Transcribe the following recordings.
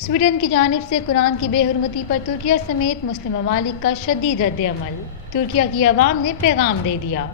Sweden की जानिब से कुरान की बेहुरमती पर तुर्किया समेत मुस्लिम ममालिक का शदीद रद्द-ए-अमल। तुर्किया की अवाम ने पैगाम दे दिया।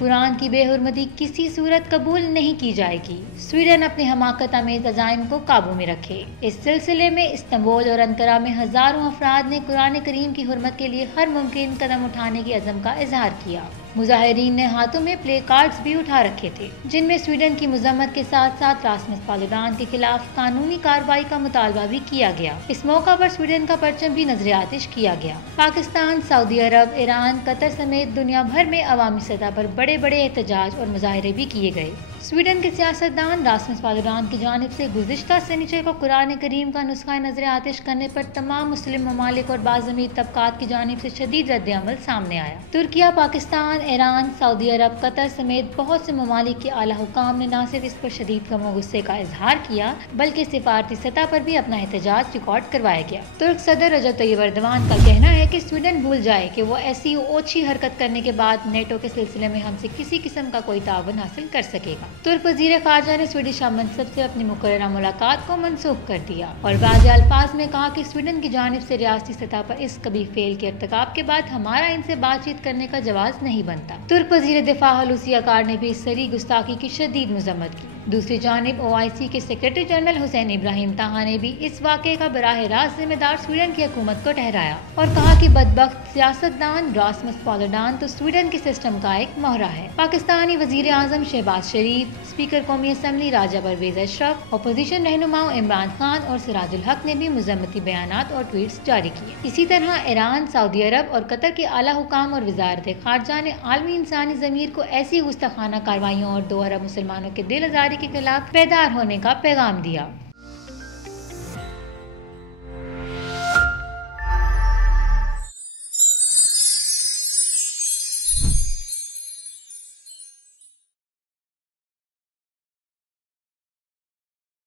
कुरान की बेहुरमती किसी सूरत कबूल नहीं की जाएगी। स्वीडन अपने हमाकत अमेज अजाइम को काबू में रखे। इस सिलसिले में इस्तांबुल और अंकारा में हजारों अफराद ने कुरान करीम की हुर्मत के लिए हर मुमकिन कदम उठाने की अज़म का इजहार किया। मुजाहिरीन ने हाथों में प्ले कार्ड्स भी उठा रखे थे, जिनमें स्वीडन की मजम्मत के साथ साथ रासमस पालुदान के खिलाफ कानूनी कार्रवाई का मुतालबा भी किया गया। इस मौका पर स्वीडन का परचम भी नजर आतिश किया गया। पाकिस्तान, सऊदी अरब, ईरान, कतर समेत दुनिया भर में अवामी सतह पर बड़े बड़े एहतजाज और मुजाहरे भी किए गए। स्वीडन के सियासतदान रासमस पालुदान की जानिब से गुज़िश्ता शनिचर को कुरान करीम का नुस्खा नजर आतिश करने पर तमाम मुस्लिम ममालिक और बाज़मीर तबकात की जानिब से शदीद रद्द-ए-अमल सामने आया। तुर्किया, पाकिस्तान, ईरान, सऊदी अरब, कतर समेत बहुत से ममालिक के आला हुकाम ने न सिर्फ इस पर शदीद गम और गुस्से का इजहार किया, बल्कि सिफारती सतह पर भी अपना एहतजाज रिकॉर्ड करवाया गया। तुर्क सदर रजब तय्यिप एर्दोगान का कहना है कि स्वीडन भूल जाए कि वो ऐसी ओछी हरकत करने के बाद नेटो के सिलसिले में हमसे किसी किस्म का कोई तावन हासिल कर सकेगा। तुर्क वज़ीर ख़ारजा ने स्वीडिश मनसब से अपनी मुकर्ररा मुलाकात को मनसूख कर दिया और वाज़ेह अल्फाज में कहा कि स्वीडन की जानिब से रियासती सतह पर इस कभी फेल के इर्तिकाब के बाद हमारा इनसे बातचीत करने का जवाब नहीं बनता। तुर्क वज़ीर दिफा हलूसी अकार ने भी इस सरी गुस्ताखी की शदीद मजम्मत की। दूसरी जानिब OIC के सेक्रेटरी जनरल हुसैन इब्राहिम ताहा ने भी इस वाक़े का बराह रास्त जिम्मेदार स्वीडन की हुकूमत को ठहराया और कहा कि बदबख्त सियासतदान रासमस पालुदान तो स्वीडन के सिस्टम का एक मोहरा है। पाकिस्तानी वज़ीर आज़म शहबाज शरीफ, स्पीकर कौमी असम्बली राजा परवेज अशरफ, अपोजिशन रहनुमाओं इमरान खान और सिराजुल हक ने भी मुज़म्मती बयानात और ट्वीट्स जारी किए। इसी तरह ईरान, सऊदी अरब और कतर के आला हुकाम और वज़ारत ख़ारजा ने आलमी इंसानी ज़मीर को ऐसी गुस्ताखाना कार्रवाइयों और 2 अरब मुसलमानों के दिल आज़ारी के खिलाफ बेदार होने का पैगाम दिया।